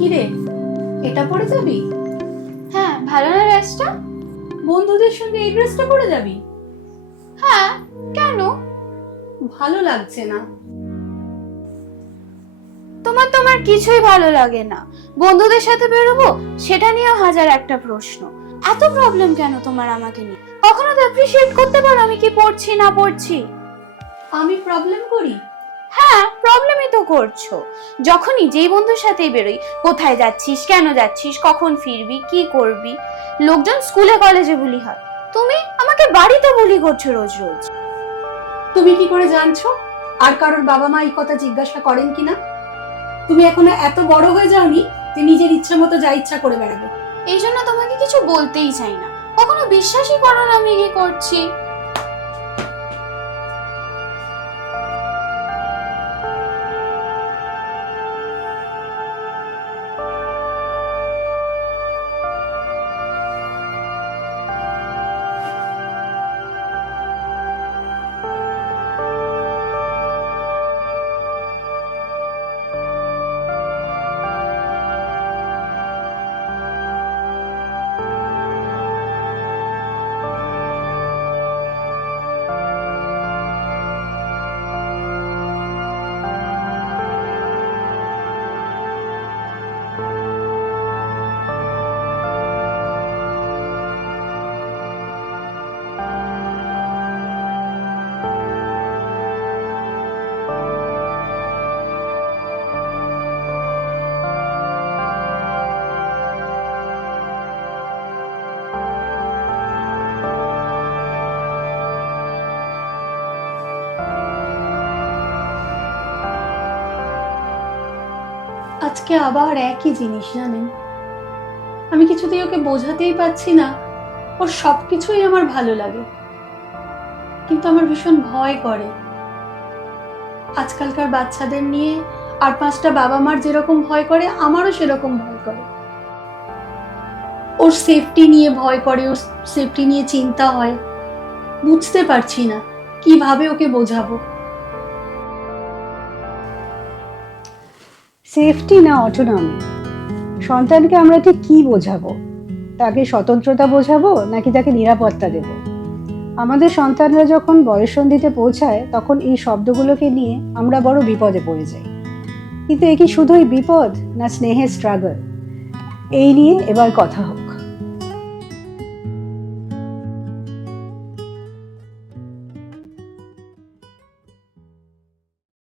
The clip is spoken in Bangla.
কি রে, এটা পরে যাবি? হ্যাঁ, ভালো না ড্রেসটা? বন্ধুদের সঙ্গে এই ড্রেসটা পরে যাবি? হ্যাঁ, কেন? ভালো লাগছে না। তোমার কিছুই ভালো লাগে না। বন্ধুদের সাথে বেরোবো, সেটা নিয়েও হাজার একটা প্রশ্ন। এত প্রবলেম কেন তোমার আমাকে নিয়ে? কখনো তো অ্যাপ্রিশিয়েট করতে পারো আমি কি পড়ছি না পড়ছি। আমি প্রবলেম করি? হ্যাঁ, প্রবলেমই তো করছো। যখনই যেই বন্ধুর সাথেই বেরোই, কোথায় যাচ্ছিস, কেন যাচ্ছিস, কখন ফিরবি, কি করবি, লোকজন স্কুলে কলেজে বুলি হয়, তুমি আমাকে বাড়িতে বুলি করছো রোজ রোজ। তুমি কি করে জানছো আর কারোর বাবা মা এই কথা জিজ্ঞাসা করেন কিনা? তুমি এখনো এত বড় হয়ে যাওনি যে নিজের ইচ্ছা মতো যা ইচ্ছা করে বেড়াবে। এই জন্য তোমাকে কিছু বলতেই চাই না। কখনো বিশ্বাসই করো না আমি কি করছি। আজকে আবার একই জিনিস, জানেন? আমি কিছুতেই ওকে বোঝাতেই পারছি না ওর সবকিছুই আমার ভালো লাগে, কিন্তু আমার ভীষণ ভয় করে। আজকালকার বাচ্চাদের নিয়ে আর পাঁচটা বাবা মার যেরকম ভয় করে, আমারও সেরকম ভয় করে। ওর সেফটি নিয়ে ভয় করে, ওর সেফটি নিয়ে চিন্তা হয়। বুঝতে পারছি না কিভাবে ওকে বোঝাবো। সেফটি না অটোনমি, সন্তানকে আমরা ঠিক কি বোঝাবো? তাকে স্বতন্ত্রতা বোঝাবো নাকি তাকে নিরাপত্তা দেব? আমাদের সন্তানরা যখন বয়ঃসন্ধিতে পৌঁছায় তখন এই শব্দগুলোকে নিয়ে আমরা বড় বিপদে পড়ে যাই। কিন্তু এ কি শুধুই বিপদ না স্নেহের স্ট্রাগল? এই নিয়ে এবার কথা হবে।